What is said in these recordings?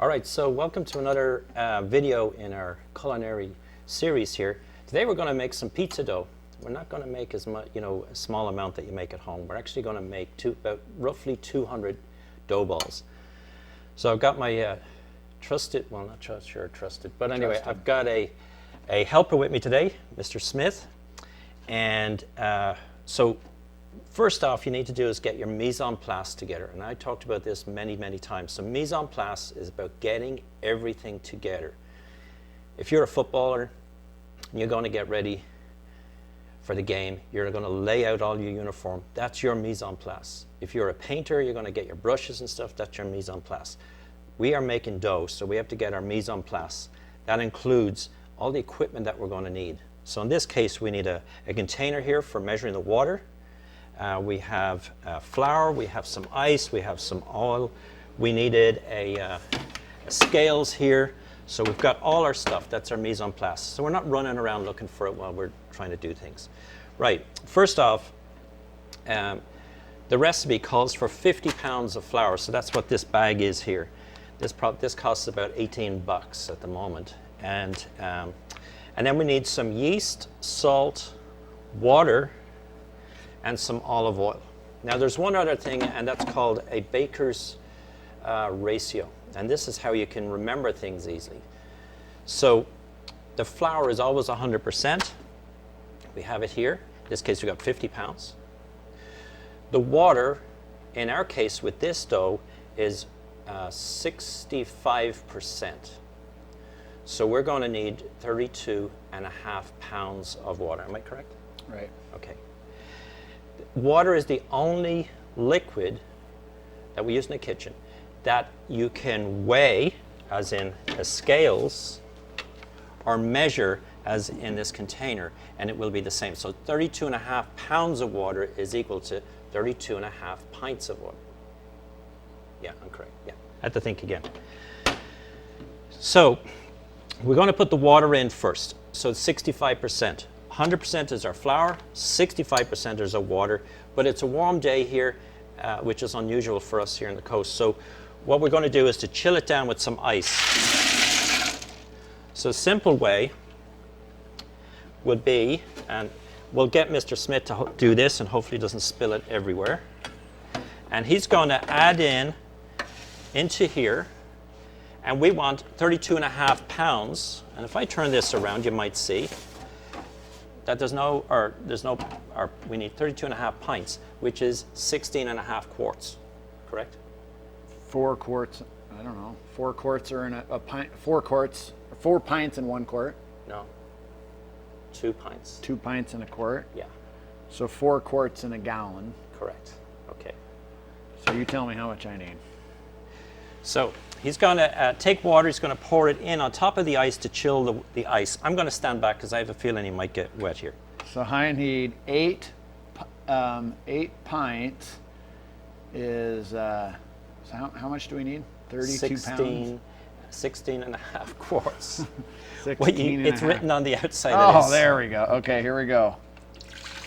All right, so welcome to another video in our culinary series here. Today we're going to make some pizza dough. We're not going to make as much, a small amount that you make at home. We're actually going to make about roughly 200 dough balls. So I've got my trusted, but anyway, I've got a helper with me today, Mr. Smith. And so first off, you need to do is get your mise en place together. And I talked about this many, many times. So mise en place is about getting everything together. If you're a footballer and you're going to get ready for the game, you're going to lay out all your uniform. That's your mise en place. If you're a painter, you're going to get your brushes and stuff. That's your mise en place. We are making dough, so we have to get our mise en place. That includes all the equipment that we're going to need. So in this case, we need a container here for measuring the water. We have flour, we have some ice, we have some oil. We needed a scales here. So we've got all our stuff. That's our mise en place. So we're not running around looking for it while we're trying to do things. Right, first off, the recipe calls for 50 pounds of flour. So that's what this bag is here. This costs about 18 bucks at the moment. And then we need some yeast, salt, water, and some olive oil. Now there's one other thing, and that's called a baker's ratio. And this is how you can remember things easily. So the flour is always 100%. We have it here. In this case, we've got 50 pounds. The water, in our case with this dough, is 65%. So we're going to need 32.5 pounds of water. Am I correct? Right. Okay. Water is the only liquid that we use in the kitchen that you can weigh, as in the scales, or measure, as in this container, and it will be the same. So 32.5 pounds of water is equal to 32.5 pints of water. Yeah, I'm correct. Yeah, I have to think again. So we're going to put the water in first. So it's 65%. 100% is our flour, 65% is our water, but it's a warm day here, which is unusual for us here on the coast. So what we're going to do is to chill it down with some ice. So a simple way would be, and we'll get Mr. Smith to do this and hopefully doesn't spill it everywhere. And he's going to add into here, and we want 32.5 pounds. And if I turn this around, you might see that we need 32.5 pints, which is 16.5 quarts, correct? 4 quarts, I don't know. 4 quarts are in a pint, 4 quarts, 4 pints in 1 quart. No, 2 pints. 2 pints in a quart? Yeah. So 4 quarts in a gallon. Correct, okay. So you tell me how much I need. So he's going to take water, he's going to pour it in on top of the ice to chill the ice. I'm going to stand back because I have a feeling he might get wet here. So I need 8 pints is, so how much do we need? 32 pounds? 16.5 quarts. 16 it's written on the outside of this. Oh, there we go. Okay, here we go.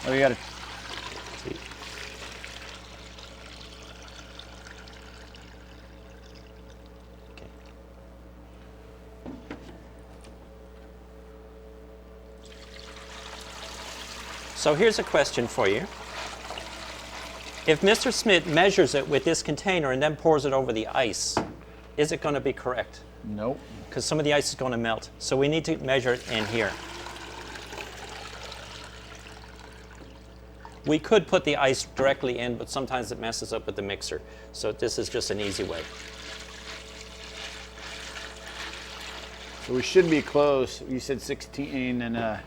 Oh, you got to. So here's a question for you. If Mr. Smith measures it with this container and then pours it over the ice, is it going to be correct? Nope. Because some of the ice is going to melt. So we need to measure it in here. We could put the ice directly in, but sometimes it messes up with the mixer. So this is just an easy way. So we should be close. You said 16.5.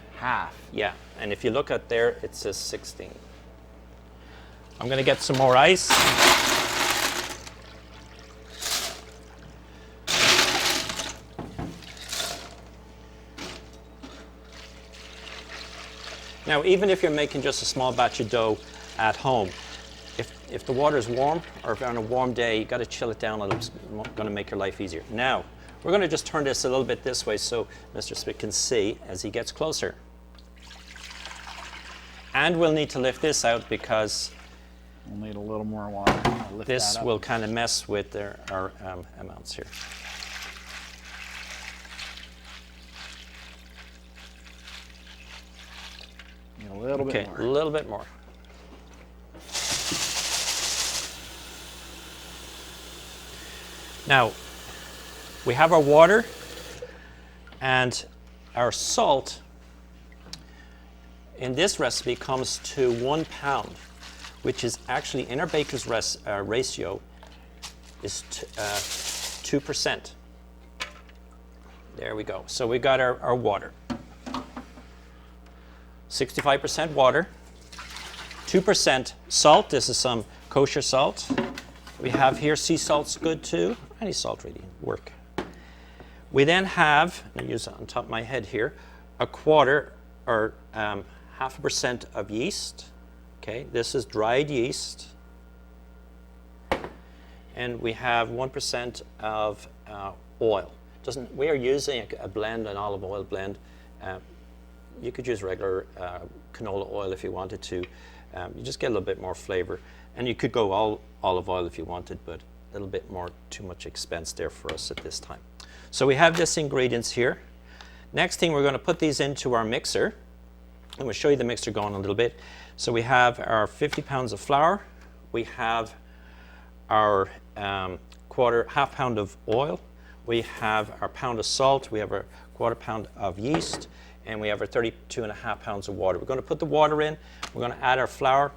Yeah, and if you look at there, it says 16. I'm going to get some more ice. Now, even if you're making just a small batch of dough at home, if the water is warm, or if you're on a warm day, you've got to chill it down a little. It's going to make your life easier. Now, we're going to just turn this a little bit this way so Mr. Smith can see as he gets closer. And we'll need to lift this out because We'll need a little more water. this will kind of mess with our amounts here. Need a little Okay, bit more. a little bit more. Now, we have our water and our salt in this recipe comes to 1 pound, which is actually in our baker's ratio is 2%. There we go. So we got our water. 65% water, 2% salt. This is some kosher salt. We have here sea salt's good too. Any salt really work. We then have, I use it on top of my head here, a quarter or 0.5% of yeast. Okay, this is dried yeast. And we have 1% of oil. We are using a blend, an olive oil blend. You could use regular canola oil if you wanted to. You just get a little bit more flavor. And you could go all olive oil if you wanted, but a little bit more, too much expense there for us at this time. So we have this ingredients here. Next thing, we're going to put these into our mixer. And we'll show you the mixer going a little bit. So we have our 50 pounds of flour. We have our half pound of oil. We have our pound of salt. We have our 1/4 pound of yeast. And we have our 32.5 pounds of water. We're going to put the water in. We're going to add our flour.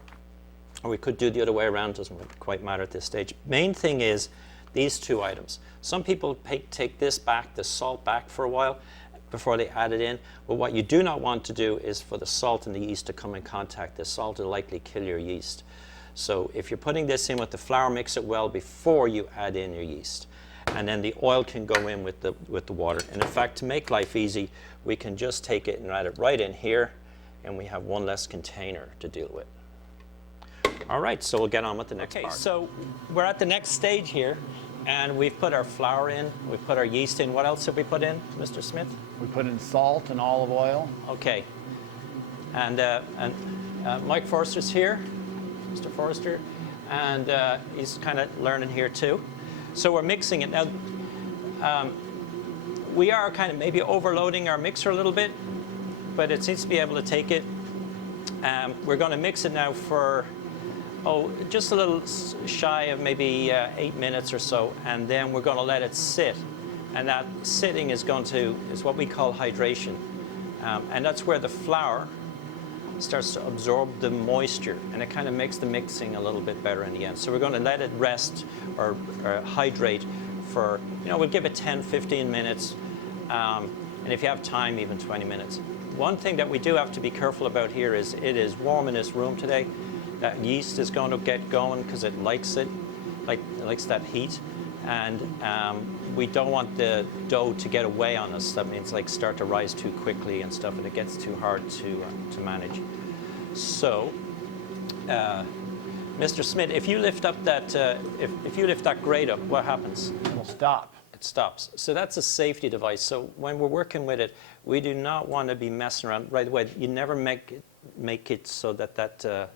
Or we could do the other way around. Doesn't quite matter at this stage. Main thing is these two items. Some people take this back, the salt back for a while before they add it in. But what you do not want to do is for the salt and the yeast to come in contact. The salt will likely kill your yeast. So if you're putting this in with the flour, mix it well before you add in your yeast. And then the oil can go in with the water. And in fact, to make life easy, we can just take it and add it right in here, and we have one less container to deal with. All right, so we'll get on with the next part. So we're at the next stage here, and we've put our flour in, we've put our yeast in. What else have we put in, Mr. Smith? We put in salt and olive oil. Okay. And Mike Forrester's here, Mr. Forrester, and he's kind of learning here too. So we're mixing it. Now, we are kind of maybe overloading our mixer a little bit, but it seems to be able to take it. We're going to mix it now for, just a little shy of maybe 8 minutes or so, and then we're going to let it sit. And that sitting is what we call hydration. And that's where the flour starts to absorb the moisture, and it kind of makes the mixing a little bit better in the end. So we're going to let it rest or hydrate for, we'll give it 10, 15 minutes, and if you have time, even 20 minutes. One thing that we do have to be careful about here is it is warm in this room today. That yeast is going to get going because it likes it, it likes that heat, and we don't want the dough to get away on us. That means start to rise too quickly and stuff, and it gets too hard to manage. So, Mr. Smith, if you lift up that if you lift that grate up, what happens? It'll stop. It stops. So that's a safety device. So when we're working with it, we do not want to be messing around right away. You never make it so that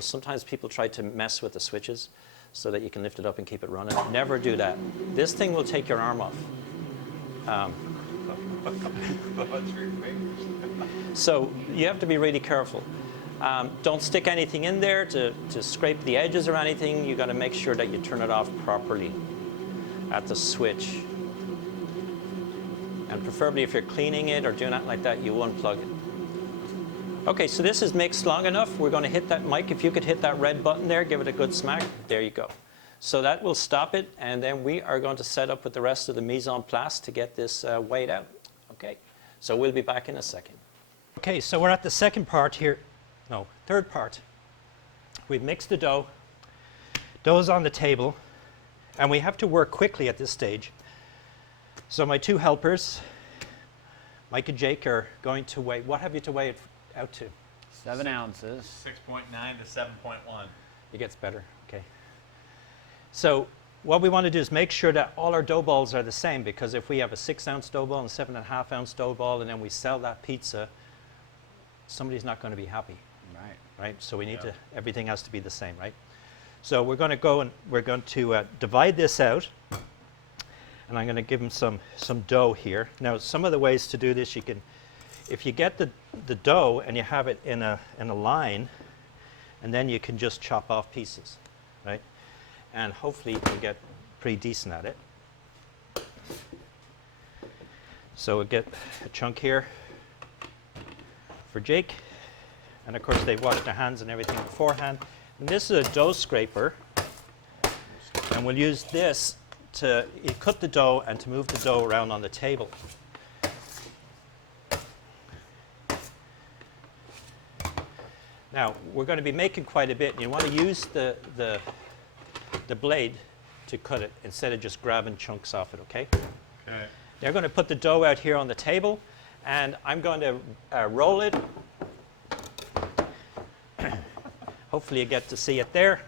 sometimes people try to mess with the switches so that you can lift it up and keep it running. Never do that. This thing will take your arm off. So you have to be really careful. Don't stick anything in there to scrape the edges or anything. You've got to make sure that you turn it off properly at the switch. And preferably if you're cleaning it or doing it like that, you unplug it. Okay, so this is mixed long enough. We're going to hit that, Mike, if you could hit that red button there, give it a good smack. There you go. So that will stop it, and then we are going to set up with the rest of the mise en place to get this weighed out. Okay, so we'll be back in a second. Okay, so we're at the third part. We've mixed the dough. Dough's on the table, and we have to work quickly at this stage. So my two helpers, Mike and Jake, are going to weigh. What have you to weigh it out to? 7 ounces. 6.9 to 7.1. It gets better. Okay. So what we want to do is make sure that all our dough balls are the same, because if we have a 6-ounce dough ball and a 7.5-ounce dough ball, and then we sell that pizza, somebody's not going to be happy. Right? So we need everything has to be the same, right? So we're going to go and we're going to divide this out, and I'm going to give them some dough here. Now, some of the ways to do this, you can, if you get the dough and you have it in a line, and then you can just chop off pieces, right? And hopefully you can get pretty decent at it. So we'll get a chunk here for Jake. And of course they've washed their hands and everything beforehand. And this is a dough scraper. And we'll use this to cut the dough and to move the dough around on the table. Now, we're going to be making quite a bit, and you want to use the blade to cut it instead of just grabbing chunks off it, okay? Okay. They're going to put the dough out here on the table, and I'm going to roll it. Hopefully you get to see it there.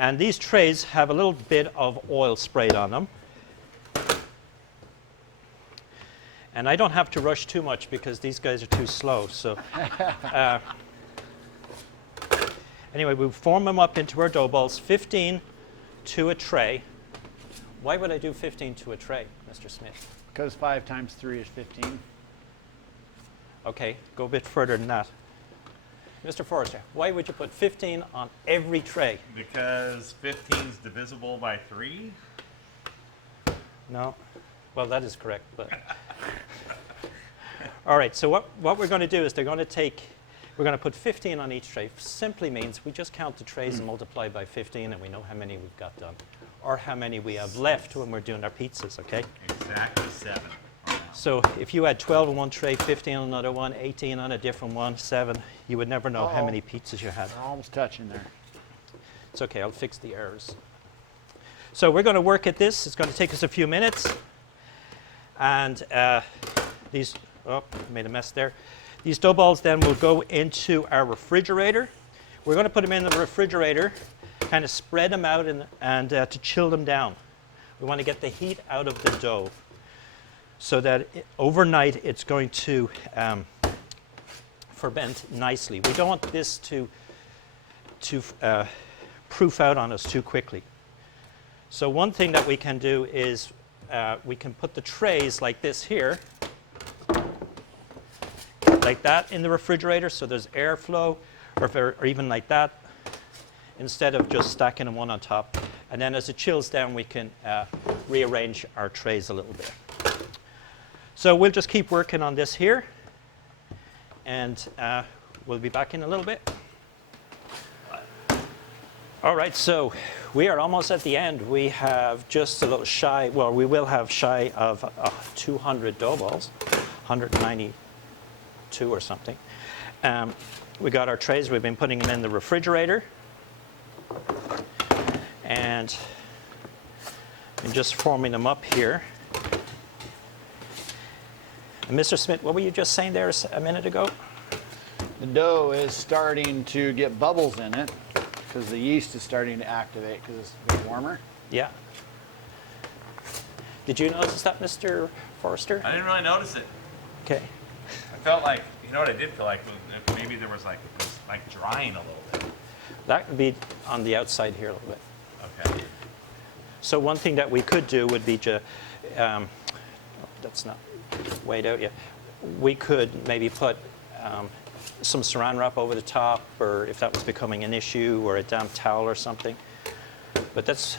And these trays have a little bit of oil sprayed on them. And I don't have to rush too much because these guys are too slow. So anyway, we form them up into our dough balls, 15 to a tray. Why would I do 15 to a tray, Mr. Smith? Because 5 times 3 is 15. Okay, go a bit further than that. Mr. Forrester, why would you put 15 on every tray? Because 15 is divisible by 3. No? Well, that is correct, but... All right, so what we're going to do is we're going to put 15 on each tray. Simply means we just count the trays and multiply by 15, and we know how many we've got done, or how many we have left when we're doing our pizzas, okay? Exactly 7. So if you had 12 on one tray, 15 on another one, 18 on a different one, 7, you would never know how many pizzas you had. We're almost touching there. It's okay, I'll fix the errors. So we're going to work at this. It's going to take us a few minutes. And these, oh, I made a mess there. These dough balls then will go into our refrigerator. We're going to put them in the refrigerator, kind of spread them out and to chill them down. We want to get the heat out of the dough so that overnight it's going to ferment nicely. We don't want this to proof out on us too quickly. So one thing that we can do is we can put the trays like this here, like that in the refrigerator so there's airflow, or even like that, instead of just stacking them one on top. And then as it chills down, we can rearrange our trays a little bit. So we'll just keep working on this here, and we'll be back in a little bit. All right, so we are almost at the end. We have just a little shy, well, we will have shy of 200 dough balls, 192 or something. We got our trays. We've been putting them in the refrigerator. And I'm just forming them up here. And Mr. Smith, what were you just saying there a minute ago? The dough is starting to get bubbles in it because the yeast is starting to activate because it's a bit warmer. Yeah. Did you notice that, Mr. Forrester? I didn't really notice it. Okay. I felt like, you know what I did feel like? Maybe there was like, it was like drying a little bit. That would be on the outside here a little bit. Okay. So one thing that we could do would be to, that's not weighed out yet. We could maybe put some saran wrap over the top, or if that was becoming an issue, or a damp towel or something. But that's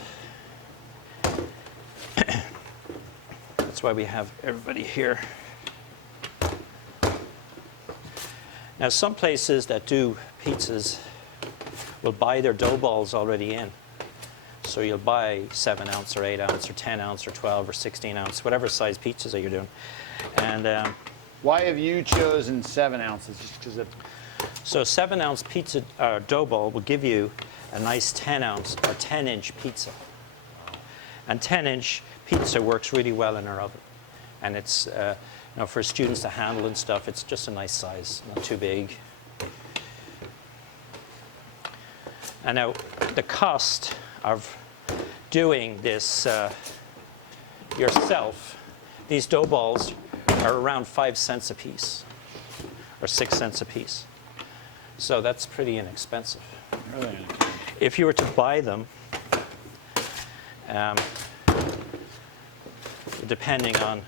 why we have everybody here. Now some places that do pizzas will buy their dough balls already in. So you'll buy 7 ounce or 8 ounce or 10 ounce or 12 or 16 ounce, whatever size pizzas that you're doing. And why have you chosen 7 ounces? Just because so 7 ounce pizza dough ball will give you a nice 10 ounce or 10 inch pizza. And 10 inch pizza works really well in our oven. And it's, you know, for students to handle and stuff, it's just a nice size, not too big. And now the cost of doing this yourself, these dough balls are around 5 cents a piece, or 6 cents a piece. So that's pretty inexpensive. really, If you were to buy them, depending on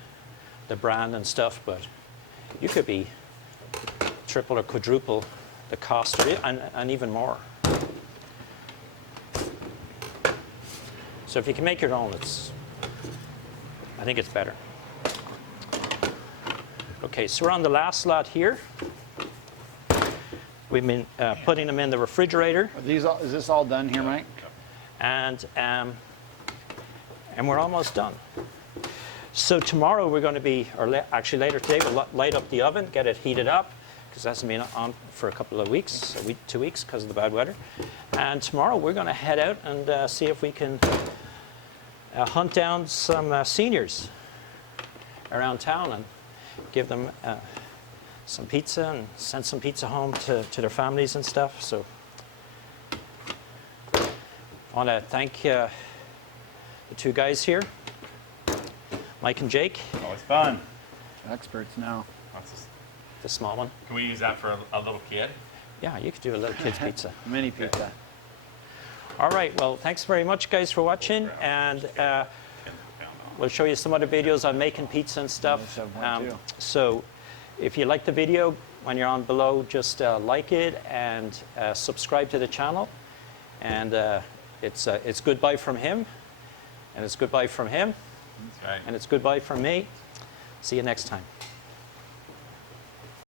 the brand and stuff, but you could be triple or quadruple the cost, or and even more. So if you can make your own, I think it's better. Okay, so we're on the last lot here. We've been putting them in the refrigerator, Are these all, is this all done here, Mike? and we're almost done. So tomorrow we're going to be, or actually later today, we'll light up the oven, get it heated up, because it hasn't been on for a couple of weeks, 2 weeks, because of the bad weather. And tomorrow we're going to head out and see if we can hunt down some seniors around town and give them some pizza and send some pizza home to their families and stuff. So I want to thank the two guys here, Mike and Jake, Always fun. Experts now. the small one. Can we use that for a little kid? Yeah, you could do a little kid's pizza. Mini pizza. All right, well, thanks very much, guys, for watching, and we'll show you some other videos on making pizza and stuff. So if you like the video, when you're on below, just like it and subscribe to the channel. And it's goodbye from him, and it's goodbye from him, That's right. and it's goodbye from me. See you next time.